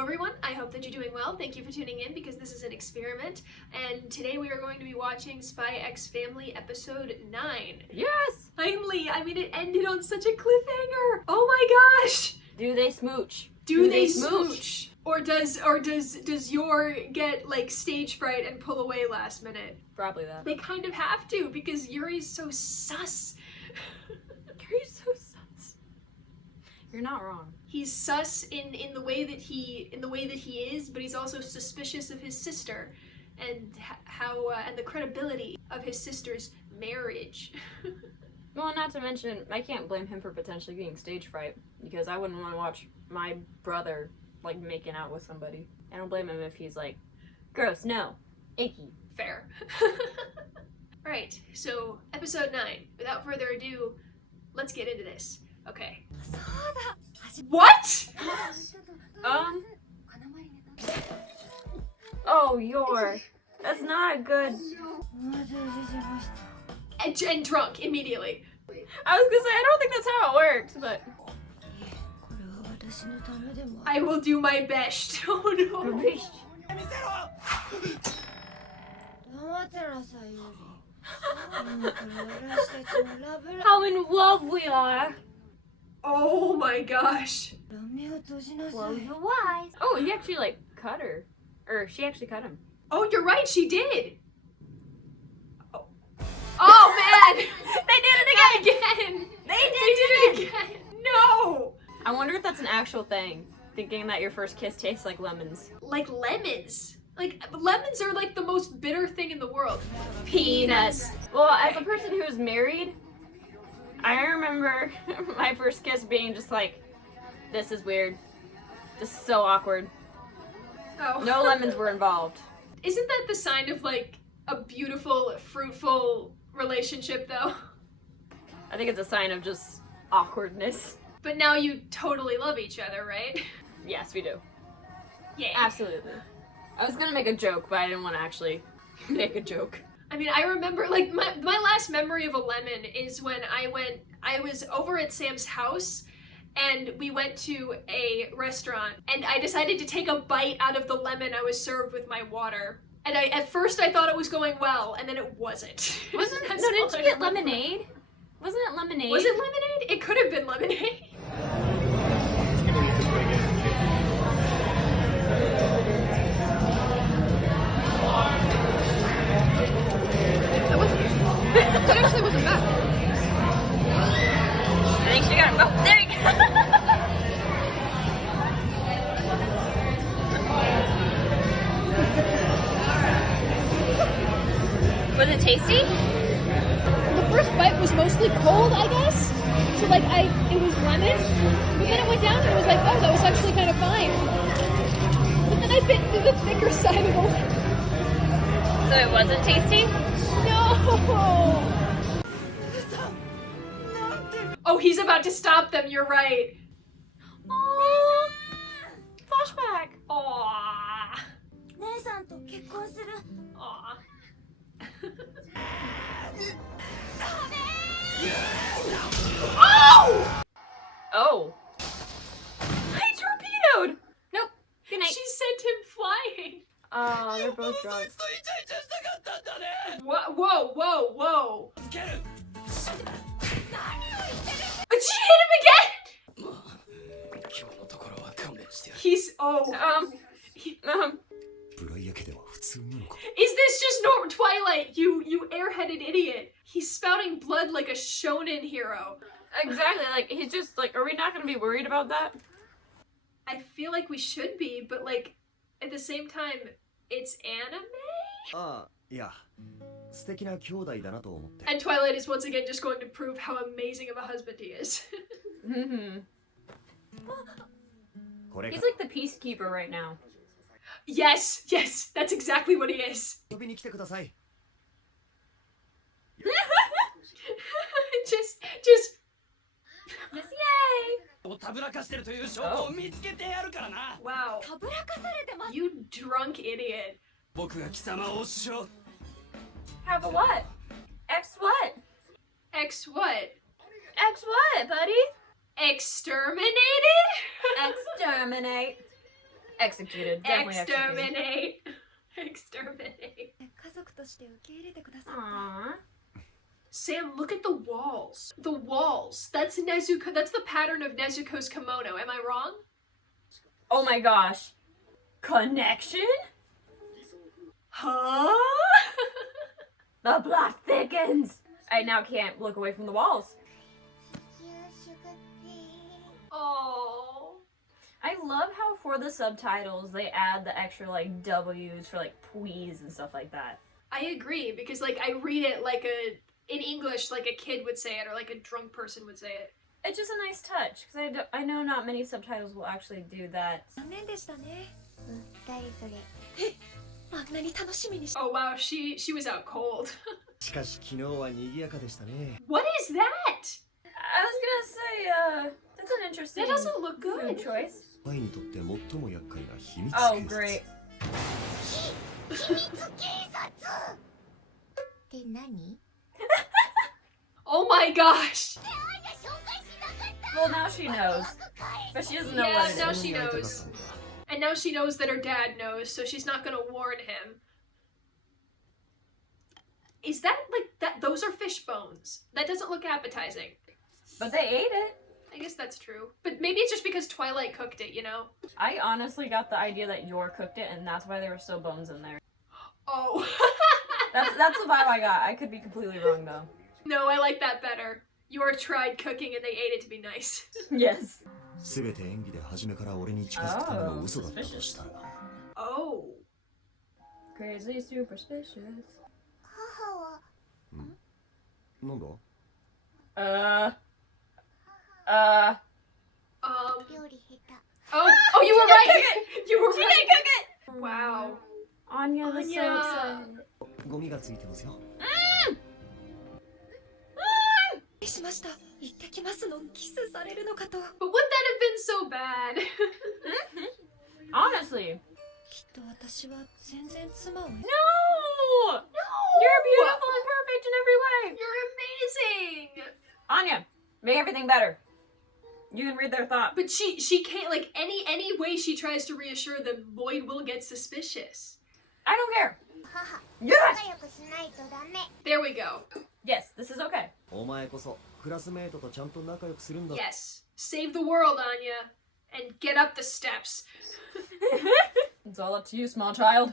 everyone, I hope that you're doing well. Thank you for tuning in because this is an experiment, and today we are going to be watching Spy X Family episode 9. Yes! Finally! I mean, it ended on such a cliffhanger! Oh my gosh! Do they smooch? Do they smooch? Or does Yor get like stage fright and pull away last minute? Probably that. They kind of have to because Yuri's so sus. Yuri's so sus. You're not wrong. He's sus in the way that he is, but he's also suspicious of his sister and and the credibility of his sister's marriage. Well, not to mention, I can't blame him for potentially getting stage fright because I wouldn't want to watch my brother like making out with somebody. I don't blame him if he's like, gross, no, icky. Fair. Alright, so episode 9. Without further ado, let's get into this. Okay. What? Oh, that's not a good. And drunk immediately. I was gonna say, I don't think that's how it works, but. I will do my best. Oh no. How in love we are. Oh my gosh. Close your eyes. Oh, he actually like cut her. Or she actually cut him. Oh, you're right, she did. Oh man! They did it again! They did it again! No! I wonder if that's an actual thing. Thinking that your first kiss tastes like lemons. Like lemons? Like, lemons are like the most bitter thing in the world. Penis. Well, as a person who is married, I remember my first kiss being just like, this is weird. This is so awkward. Oh. No lemons were involved. Isn't that the sign of like a beautiful, fruitful relationship though? I think it's a sign of just awkwardness. But now you totally love each other, right? Yes, we do. Yeah. Absolutely. I was gonna make a joke, but I didn't want to actually make a joke. I mean, I remember, like, my last memory of a lemon is when I was over at Sam's house, and we went to a restaurant, and I decided to take a bite out of the lemon I was served with my water. And at first I thought it was going well, and then it wasn't. Didn't you get lemonade? Wasn't it lemonade? Was it lemonade? It could have been lemonade. It actually wasn't bad. I think she got it. Oh, there you go. Was it tasty? The first bite was mostly cold, I guess. So like it was lemon, but then it went down and it was like, oh, that was actually kind of fine. But then I bit into the thicker side of the lemon. So it wasn't tasty? No! Oh, he's about to stop them, you're right. Aww. Flashback. Aww. Aww. Oh! Oh. I torpedoed! Nope. Good night. She sent him flying. Oh, they're both drunk. Whoa, whoa, whoa. She hit him again! He's, Is this just Twilight, you airheaded idiot? He's spouting blood like a shonen hero. Exactly, like, he's just like, are we not gonna be worried about that? I feel like we should be, but like, at the same time, it's anime? Yeah. And Twilight is once again just going to prove how amazing of a husband he is. He's like the peacekeeper right now. Yes, that's exactly what he is. just yay! Wow. You drunk idiot. Have a what? X what? X what? X what, buddy? Exterminated? Exterminate. Executed. Definitely executed. Exterminate. Exterminate. 家族として受け入れてください。 Aww. Sam, look at the walls. The walls. That's Nezuko. That's the pattern of Nezuko's kimono. Am I wrong? Oh my gosh. Connection? Huh? The plot thickens. I now can't look away from the walls. Oh. I love how for the subtitles they add the extra like W's for like please and stuff like that. I agree because like I read it like in English like a kid would say it or like a drunk person would say it. It's just a nice touch because I know not many subtitles will actually do that. 残念でしたね。誰それ。あんなに楽しみにし。 Oh wow, she was out cold. しかし昨日は賑やかでしたね。 What is that? I was gonna say, that's an interesting That doesn't look food good. choice. パイにとって最も厄介な秘密 Oh, 警察。 great. 秘密警察。って何？ Oh my gosh. Well, now she knows, but she doesn't know Yeah, what it now is. she knows. And now she knows that her dad knows, so she's not gonna warn him. Is that like that? Those are fish bones. That doesn't look appetizing. But they ate it. I guess that's true. But maybe it's just because Twilight cooked it, you know? I honestly got the idea that Yor cooked it, and that's why there were still bones in there. Oh. That's the vibe I got. I could be completely wrong though. No, I like that better. Yor tried cooking and they ate it to be nice. Yes. すべて演技で初めから俺に近づくための嘘だったとしたら。 Oh. Crazy superstitious. 母は。なんだ？ 料理下手。 Oh, you were right. You were She right. didn't cook it. Wow. Anya was so Anya. excited. ゴミがついてますよ。しました。行ってきますのキスされるのかと。 But would that have been so bad? Honestly. きっと私は全然妻を。 No! No! You're beautiful and perfect in every way. You're amazing. Anya, make everything better. You can read their thought. But she can't, like, any way she tries to reassure them, Lloyd will get suspicious. I don't care. 母。 Yes! 仲良くしないとダメ。 There we go. Yes, this is okay. お前こそクラスメートとちゃんと仲良くするんだ。 Yes. Save the world, Anya. And get up the steps. It's all up to you, small child.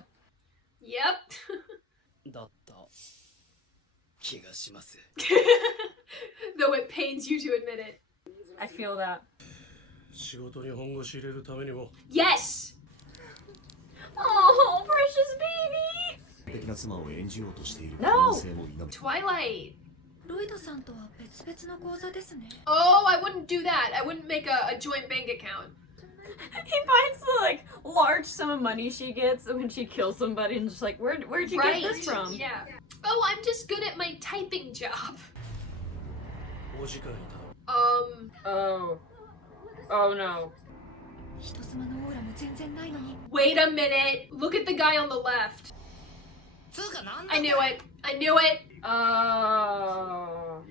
Yep. だった気がします。 Though it pains you to admit it. I feel that. 仕事に本腰入れるためにも Yes! Oh, precious baby! 的な妻を演じようとしている No! 可能性も否め。 Twilight. ロイドさんとは別々の口座ですね。 Oh, I wouldn't do that. I wouldn't make a joint bank account. He finds the like large sum of money she gets when she kills somebody and just like, where'd you Right. get this from? Yeah. Oh, I'm just good at my typing job. お時間いただ Oh. Oh no. 人妻のオーラも全然ないのに。 Wait a minute. Look at the guy on the left. つうかなんだ。 I knew it. I knew it. Oh.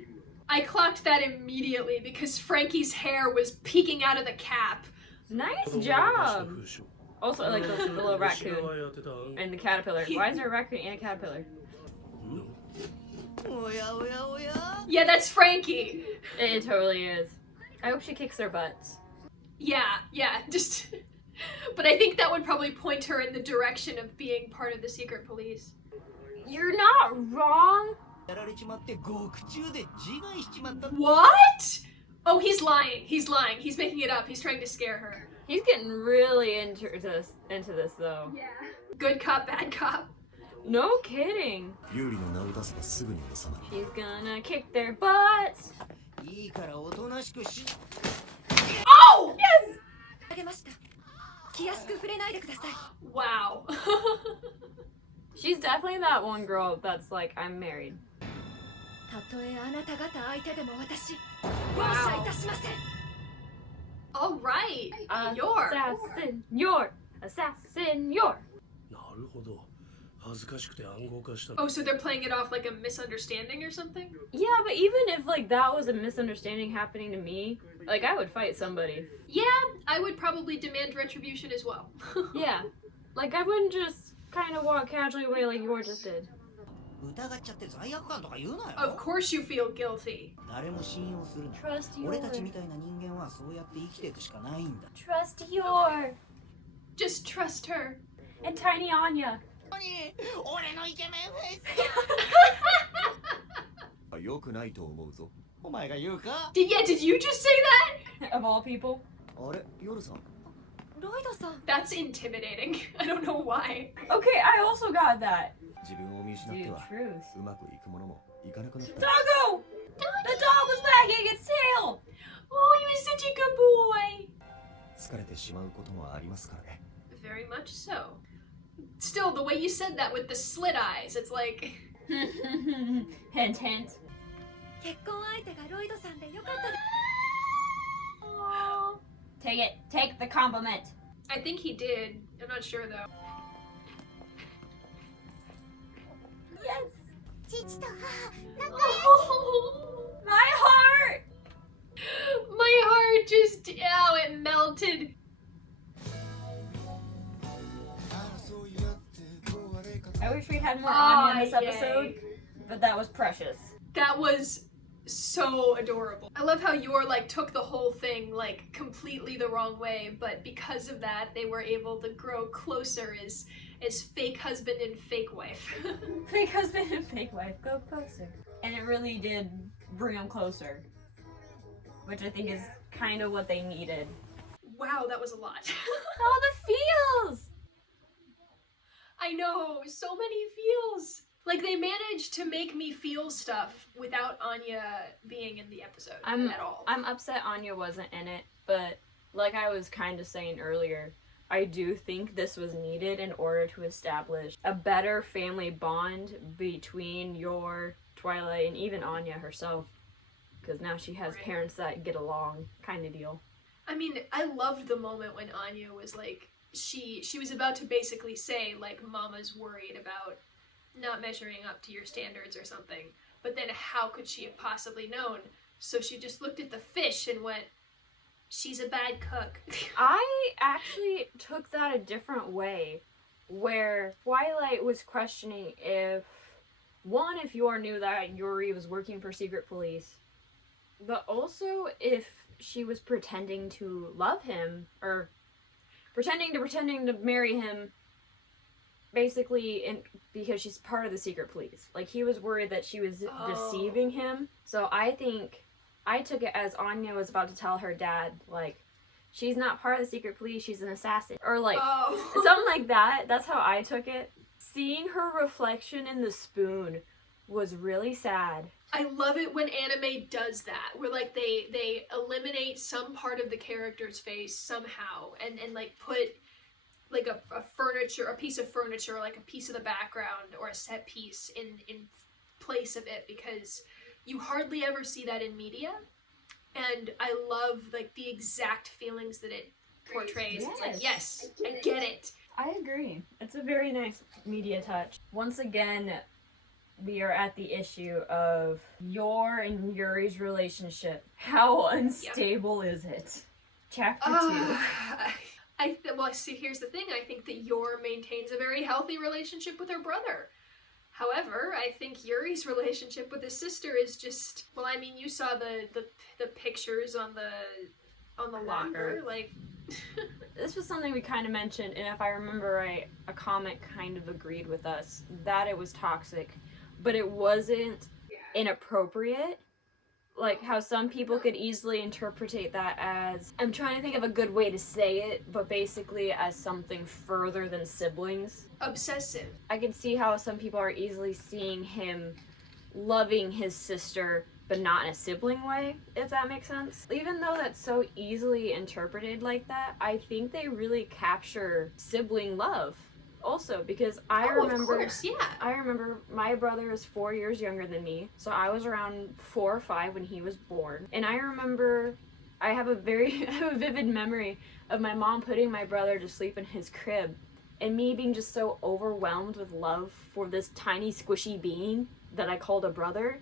I clocked that immediately because Frankie's hair was peeking out of the cap. Nice 子供が job. 出した風習 Also, I like the little 吉 raccoon 川やってた and the caterpillar. Why is there a raccoon and a caterpillar? おやおやおや。 Yeah, that's Frankie. It totally is. I hope she kicks their butts. Yeah, just. But I think that would probably point her in the direction of being part of the secret police. You're not wrong. やられちまって獄中で自害しちまった。 What? Oh, he's lying. He's lying. He's making it up. He's trying to scare her. He's getting really into this though. Yeah. Good cop, bad cop. No kidding. 有利の名を出せばすぐに収まる。 She's gonna kick their butts. いいからおとなしくし。 Oh! Yes. あげました。気安く触れないでください。 Wow. She's definitely that one girl that's like, I'm married. たとえあなた方相手でも私、容赦いたしません。 All right. You're. Assassin, you're. Assassin, you're. なるほど恥ずかしくて暗号化した Oh, so they're playing it off like a misunderstanding or something? Yeah, but even if like that was a misunderstanding happening to me, Like, I would fight somebody. Yeah, I would probably demand retribution as well. Yeah. Like, I wouldn't just kind of walk casually away like you just did. 疑っちゃって罪悪感とか言うなよ。 Of course you feel guilty. 誰も信用するな。 Trust your... 俺たちみたいな人間はそうやって生きていくしかないんだ。 Trust your... Just trust her. And Tiny Anya. 俺のイケメンフェイス。よくないと思うぞ。お前が言うか？ Did you just say that? Of all people. あれ、夜さん。ロイドさん That's intimidating. I don't know why. Okay, I also got that. 自分を見失って Dude, は truth. うまくいくものもいかなくなった。 Doggo! The dog was wagging its tail! Oh, he was such a good boy. 疲れてしまうこともありますからね。Very much so. Still, the way you said that with the slit eyes, it's like... Hint, hint. 結婚相手がロイドさんでよかったです Aww. Take it. Take the compliment. I think he did. I'm not sure though. Yes. 父と母 My heart! My heart just... Oh, it melted. I wish we had more Aw, Anya in this episode, but that was precious. That was so adorable. I love how Yor like took the whole thing like completely the wrong way, but because of that, they were able to grow closer as fake husband and fake wife. Fake husband and fake wife, go closer. And it really did bring them closer, which I think is kind of what they needed. Wow, that was a lot. All the feels! I know, so many feels. Like they managed to make me feel stuff without Anya being in the episode at all. I'm upset Anya wasn't in it, but like I was kind of saying earlier, I do think this was needed in order to establish a better family bond between your Twilight and even Anya herself, because now she has parents that get along, kind of deal. I mean, I loved the moment when Anya was like, she was about to basically say like, Mama's worried about not measuring up to your standards or something, but then how could she have possibly known? So she just looked at the fish and went, she's a bad cook. I actually took that a different way, where Twilight was questioning if Yor knew that Yuri was working for secret police, but also if she was pretending to love him, or pretending to marry him, basically because she's part of the secret police. Like, he was worried that she was deceiving him. So I think I took it as Anya was about to tell her dad, like, she's not part of the secret police, she's an assassin. Or like, something like that. That's how I took it. Seeing her reflection in the spoon was really sad. I love it when anime does that, where like they eliminate some part of the character's face somehow and like put like a piece of furniture, like a piece of the background or a set piece in place of it, because you hardly ever see that in media. And I love like the exact feelings that it portrays. Yes. It's like, yes, I get it. I agree. It's a very nice media touch. Once again, we are at the issue of Yor and Yuri's relationship. How unstable is it? Chapter 2. Well, see, here's the thing. I think that Yor maintains a very healthy relationship with her brother. However, I think Yuri's relationship with his sister is just, well, I mean, you saw the pictures on the locker, like. This was something we kind of mentioned, and if I remember right, a comment kind of agreed with us that it was toxic, but it wasn't inappropriate. Like how some people could easily interpret that as, I'm trying to think of a good way to say it, but basically as something further than siblings. Obsessive. I could see how some people are easily seeing him loving his sister, but not in a sibling way, if that makes sense. Even though that's so easily interpreted like that, I think they really capture sibling love also, because I remember my brother is 4 years younger than me, so I was around 4 or 5 when he was born, and I remember I have a vivid memory of my mom putting my brother to sleep in his crib and me being just so overwhelmed with love for this tiny squishy being that I called a brother,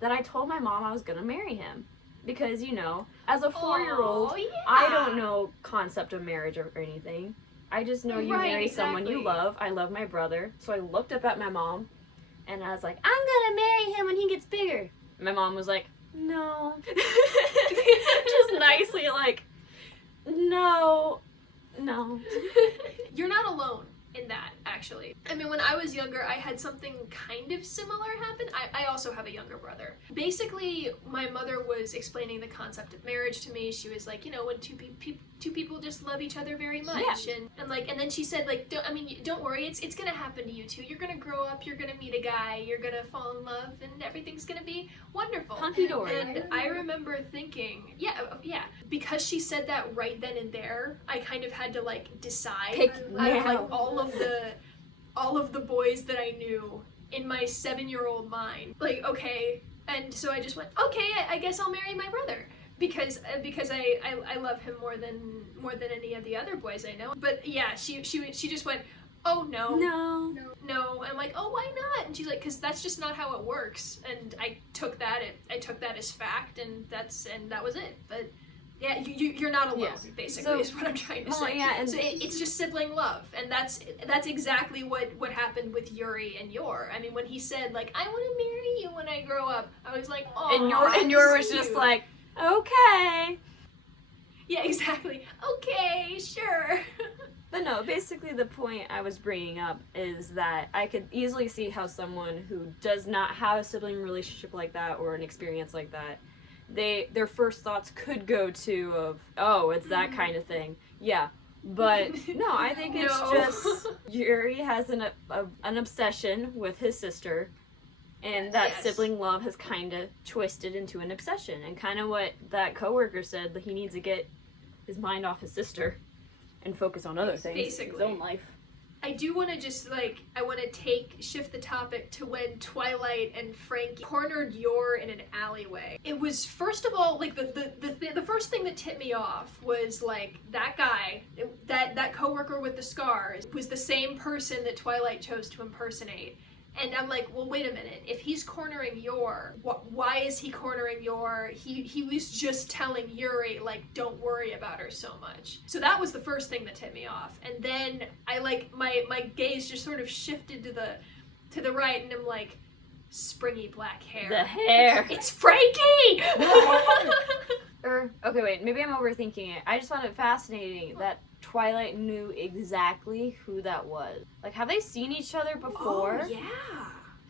that I told my mom I was gonna marry him. because, you know, as a 4-year-old, Oh, yeah. I don't know concept of marriage or anything. I just know you Right, marry someone you exactly. love. I love my brother. So I looked up at my mom, and I was like, I'm gonna marry him when he gets bigger. My mom was like, no. Just nicely like, no. You're not alone in that, actually. I mean, when I was younger, I had something kind of similar happen. I also have a younger brother. Basically, my mother was explaining the concept of marriage to me. She was like, you know, when two people just love each other very much, and then she said, like, don't worry, it's gonna happen to you too. You're gonna grow up, you're gonna meet a guy, you're gonna fall in love, and everything's gonna be wonderful. Hunky-dory. And I remember thinking, yeah, because she said that right then and there, I kind of had to like decide Pick out of now. like all of the boys that I knew in my 7-year-old mind. Like, okay, and so I just went, okay, I guess I'll marry my brother. Because I love him more than any of the other boys I know. But yeah, she just went, oh no. No. I'm like, oh, why not? And she's like, because that's just not how it works. And I took that as fact, and that was it. But yeah, you're not alone. Yes. Basically, So- is what I'm trying to well, say. yeah, and- so it's just sibling love, and that's exactly what happened with Yuri and Yor. I mean, when he said like, I want to marry you when I grow up, I was like, oh. And Yor was just like, okay. Yeah, exactly. Okay, sure. But no, basically the point I was bringing up is that I could easily see how someone who does not have a sibling relationship like that or an experience like that, their first thoughts could go to of, oh, it's that kind of thing. Yeah. But no, I think it's No. just Yuri has an obsession with his sister, and that Yes. sibling love has kind of twisted into an obsession. And kind of what that coworker said, that he needs to get his mind off his sister and focus on other things, his Basically. own life. I do want to just shift the topic to when Twilight and Frankie cornered Yor in an alleyway. It was, first of all, like the first thing that tipped me off was like that guy, that coworker with the scars was the same person that Twilight chose to impersonate. And I'm like, well, wait a minute. If he's cornering Yor, why is he cornering Yor? He was just telling Yuri, like, don't worry about her so much. So that was the first thing that tipped me off. And then I like my gaze just sort of shifted to the right, and I'm like, springy black hair. The hair. It's Frankie. Okay, wait, maybe I'm overthinking it. I just found it fascinating that Twilight knew exactly who that was. Like, have they seen each other before? Oh, yeah.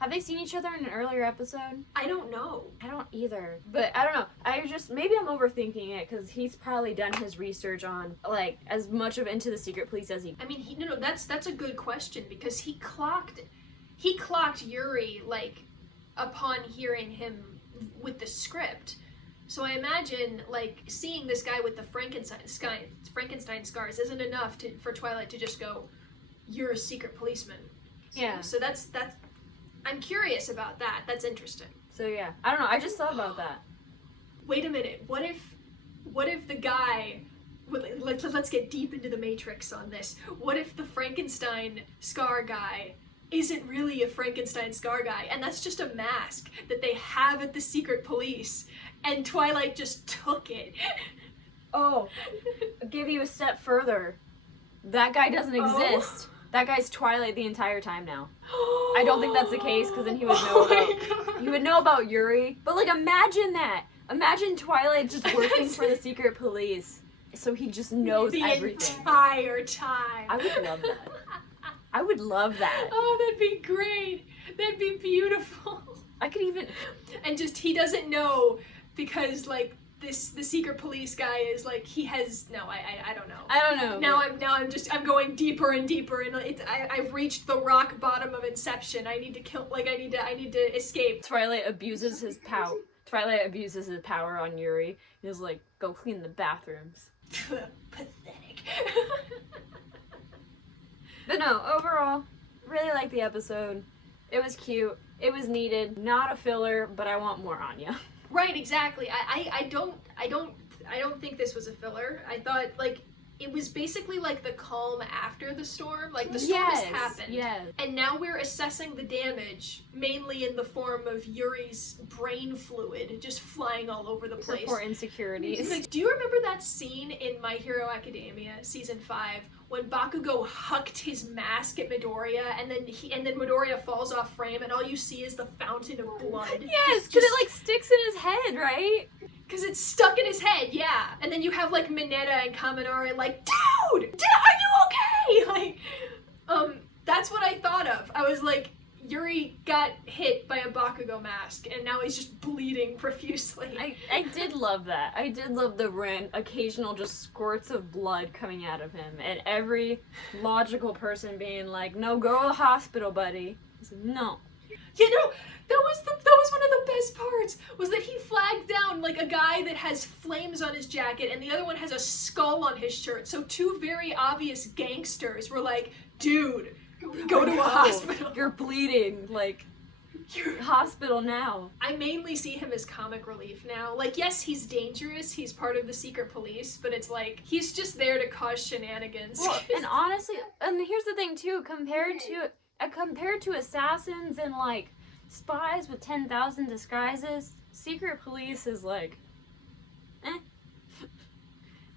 Have they seen each other in an earlier episode? I don't know. I don't either. But I don't know. Maybe I'm overthinking it because he's probably done his research on, like, as much of Into the Secret Police as he... I mean, that's a good question, because he clocked Yuri, like, upon hearing him with the script. So I imagine, like, seeing this guy with the Frankenstein scars isn't enough for Twilight to just go, you're a secret policeman. Yeah. So that's I'm curious about that. That's interesting. So yeah. I don't know. I just thought about that. Wait a minute. What if the guy... Let's get deep into the Matrix on this. What if the Frankenstein scar guy isn't really a Frankenstein scar guy, and that's just a mask that they have at the secret police, and Twilight just took it? Oh, I'll give you a step further. That guy doesn't exist. That guy's Twilight the entire time now. I don't think that's the case, because then he would know about Yuri. But like, imagine that. Imagine Twilight just working for the secret police, so he just knows the everything. entire time. I would love that. I would love that. Oh, that'd be great. That'd be beautiful. I could even... And just, he doesn't know, because like the secret police guy is like, he has I don't know. I don't know. I'm going deeper and deeper, and I've reached the rock bottom of Inception. I need to escape. Twilight abuses his power. Twilight abuses his power on Yuri. He's like, go clean the bathrooms. Pathetic. But no, overall, really liked the episode. It was cute. It was needed. Not a filler, but I want more Anya. Right, exactly. I don't think this was a filler. I thought, like, it was basically like the calm after the storm. Like the storm has happened. Yes. And now we're assessing the damage, mainly in the form of Yuri's brain fluid just flying all over the place. Support insecurities. Like, do you remember that scene in My Hero Academia season 5 when Bakugo hucked his mask at Midoriya and then Midoriya falls off frame and all you see is the fountain of blood? Yes, because it like sticks in his head, right? Because it's stuck in his head, yeah. And then you have like Mineta and Kaminari like, dude, are you okay? Like, that's what I thought of. I was like, Yuri got hit by a Bakugo mask and now he's just bleeding profusely. I did love that. I did love the occasional just squirts of blood coming out of him, and every logical person being like, "No, go to the hospital, buddy." I said, "No." You know, that was one of the best parts, was that he flagged down like a guy that has flames on his jacket and the other one has a skull on his shirt. So two very obvious gangsters were like, dude, go to a hospital. You're bleeding, like, hospital now. I mainly see him as comic relief now. Like, yes, he's dangerous, he's part of the secret police, but it's like, he's just there to cause shenanigans. Well, and honestly, and here's the thing too, compared to assassins and like spies with 10,000 disguises, secret police is like, eh.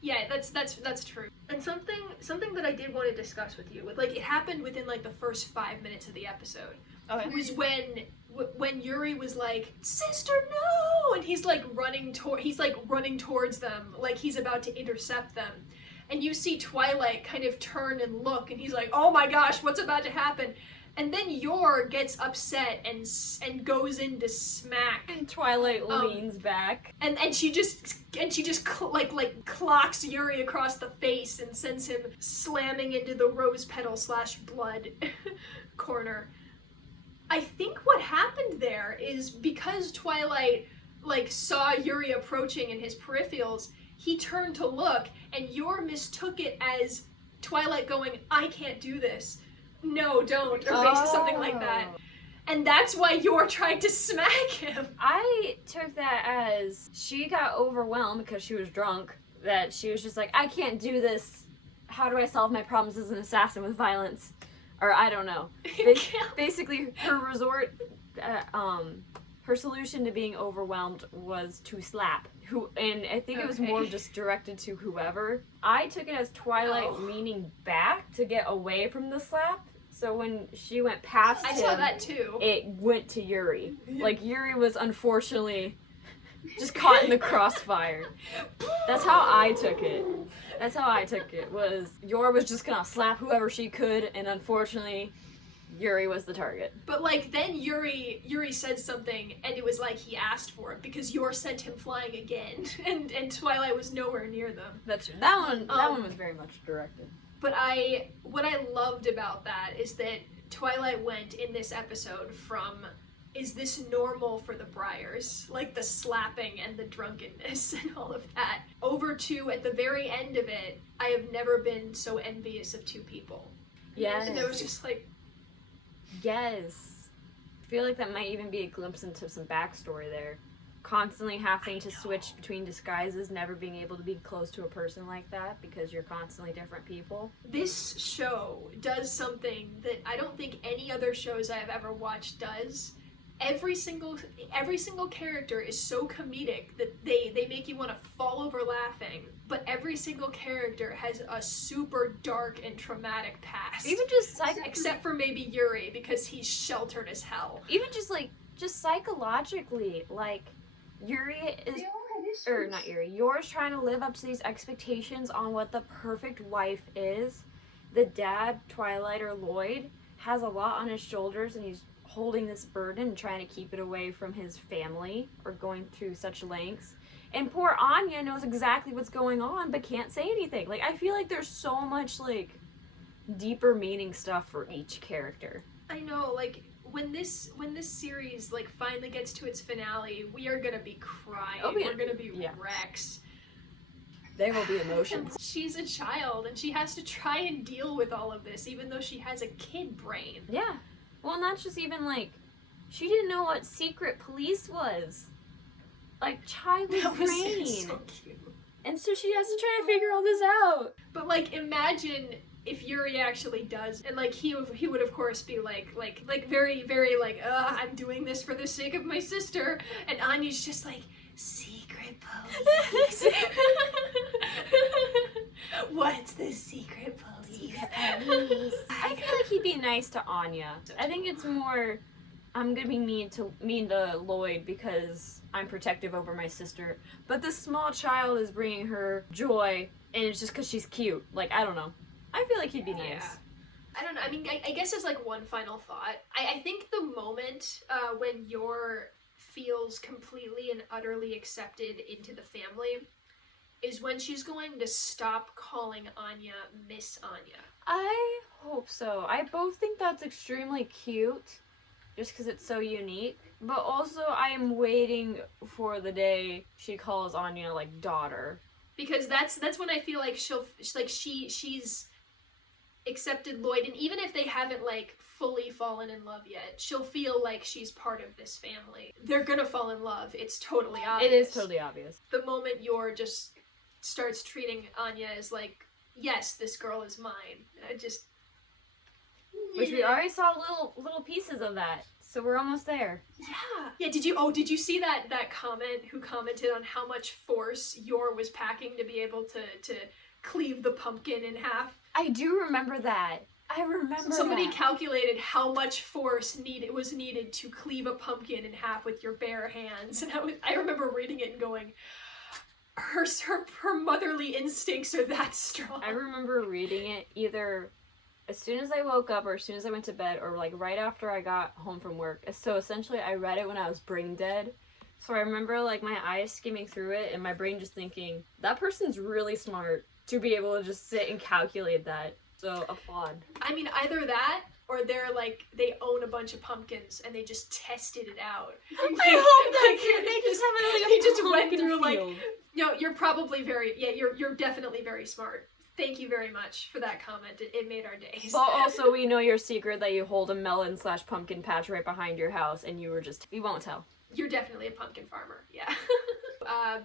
Yeah, that's true. And something that I did want to discuss with you, like it happened within like the first 5 minutes of the episode. Okay. Was when Yuri was like, "Sister, no!" and he's like running towards them, like he's about to intercept them. And you see Twilight kind of turn and look, and he's like, "Oh my gosh, what's about to happen?" And then Yor gets upset and goes in to smack. And Twilight leans back. And she just clocks Yuri across the face and sends him slamming into the rose petal / blood corner. I think what happened there is because Twilight like saw Yuri approaching in his peripherals, he turned to look and Yor mistook it as Twilight going, "I can't do this. No, don't," or basically something like that. And that's why Yor tried to smack him. I took that as she got overwhelmed because she was drunk, that she was just like, "I can't do this. How do I solve my problems as an assassin with violence?" Or I don't know. Basically, her her solution to being overwhelmed was to slap. And I think it was more just directed to whoever. I took it as Twilight leaning back to get away from the slap. So when she went past him, I saw that too. It went to Yuri. Like, Yuri was unfortunately just caught in the crossfire. That's how I took it. Was Yor was just gonna slap whoever she could, and unfortunately, Yuri was the target. But like then Yuri said something, and it was like he asked for it because Yor sent him flying again, and Twilight was nowhere near them. That's true. That one was very much directed. But what I loved about that is that Twilight went in this episode from, is this normal for the BRIARS? Like the slapping and the drunkenness and all of that. Over to, at the very end of it, I have never been so envious of two people. Yes. And it was just like... Yes. I feel like that might even be a glimpse into some backstory there. Constantly having to switch between disguises, never being able to be close to a person like that because you're constantly different people. This show does something that I don't think any other shows I've ever watched does. Every single character is so comedic that they make you want to fall over laughing, but every single character has a super dark and traumatic past. Even just except for maybe Yuri, because he's sheltered as hell. Even just psychologically, like, Yuri is, or not Yuri, Yor's trying to live up to these expectations on what the perfect wife is. The dad, Twilight or Lloyd, has a lot on his shoulders and he's holding this burden and trying to keep it away from his family or going through such lengths. And poor Anya knows exactly what's going on but can't say anything. Like, I feel like there's so much, like, deeper meaning stuff for each character. I know, like, when this series like finally gets to its finale, we are gonna be crying. Oh, yeah. We're gonna be wrecks. There will be emotions. She's a child and she has to try and deal with all of this even though she has a kid brain. Yeah. Well, and that's just even like, she didn't know what secret police was. Like, child's brain. So cute. And so she has to try to figure all this out. But like, imagine if Yuri actually does, and like he would of course be like very very like, I'm doing this for the sake of my sister, and Anya's just like, secret police. What's the secret police? I feel like he'd be nice to Anya. I think it's more, I'm gonna be mean to Lloyd because I'm protective over my sister, but this small child is bringing her joy, and it's just because she's cute. Like, I don't know. I feel like he'd be nice. Yeah. I don't know. I mean, I guess as like one final thought, I think the moment when Yor feels completely and utterly accepted into the family is when she's going to stop calling Anya Miss Anya. I hope so. I both think that's extremely cute, just because it's so unique. But also, I am waiting for the day she calls Anya like daughter. Because that's when I feel like she's accepted Lloyd, and even if they haven't like fully fallen in love yet, she'll feel like she's part of this family. They're gonna fall in love. It's totally obvious. It is totally obvious. The moment Yor just starts treating Anya as like, yes, this girl is mine. I just... Which we already saw little pieces of that, so we're almost there. Yeah. Yeah, did you see that comment who commented on how much force Yor was packing to be able to cleave the pumpkin in half? I do remember that. I remember Somebody that. calculated how much force was needed to cleave a pumpkin in half with your bare hands, and I remember reading it and going, her motherly instincts are that strong. I remember reading it either as soon as I woke up or as soon as I went to bed or like right after I got home from work. So essentially I read it when I was brain dead. So I remember like my eyes skimming through it and my brain just thinking, that person's really smart to be able to just sit and calculate that. So applaud. I mean, either that or they're like, they own a bunch of pumpkins and they just tested it out. I hope that's it. They just have it like they just went pumpkin through field. like, no, you're probably you're definitely very smart. Thank you very much for that comment. It made our days. But also we know your secret that you hold a melon/pumpkin patch right behind your house and you were just, we won't tell. You're definitely a pumpkin farmer, yeah.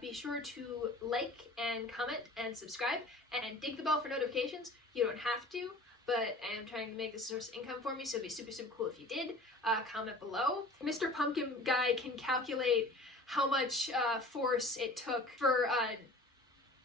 Be sure to like and comment and subscribe and dig the bell for notifications. You don't have to, but I am trying to make this a source of income for me, so it'd be super, super cool if you did. Comment below. Mr. Pumpkin Guy can calculate how much force it took for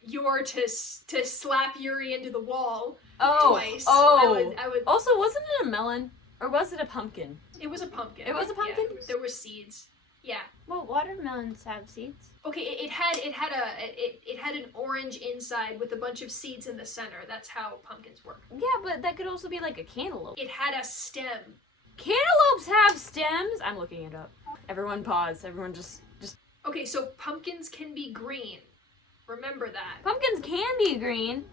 Yor to slap Yuri into the wall twice. Oh, I would. Also, wasn't it a melon? Or was it a pumpkin? It was a pumpkin. It was a pumpkin? Yeah, there were seeds. Yeah. Well, watermelons have seeds. Okay, it had an orange inside with a bunch of seeds in the center. That's how pumpkins work. Yeah, but that could also be like a cantaloupe. It had a stem. Cantaloupes have stems? I'm looking it up. Everyone pause. Everyone just... Okay, so pumpkins can be green. Remember that. Pumpkins can be green,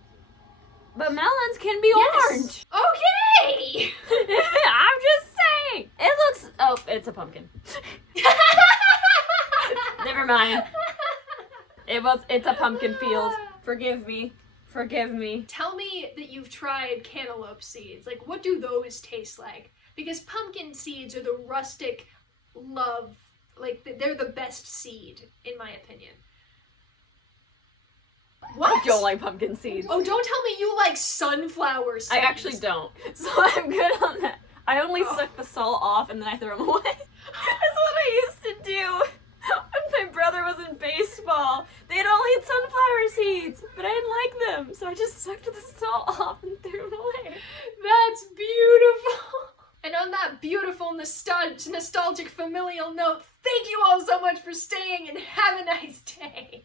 but melons can be orange. Okay! I'm just saying. It looks... Oh, it's a pumpkin. Never mind. It's a pumpkin field. Forgive me. Forgive me. Tell me that you've tried cantaloupe seeds. Like, what do those taste like? Because pumpkin seeds are the rustic love. Like, they're the best seed, in my opinion. What? I don't like pumpkin seeds. Oh, don't tell me you like sunflower seeds. I actually don't. So I'm good on that. I only suck the salt off and then I throw them away. That's what I used to do when my brother was in baseball. They'd all eat sunflower seeds, but I didn't like them. So I just sucked the salt off and threw them away. That's beautiful. And on that beautiful nostalgic familial note, thank you all so much for staying and have a nice day.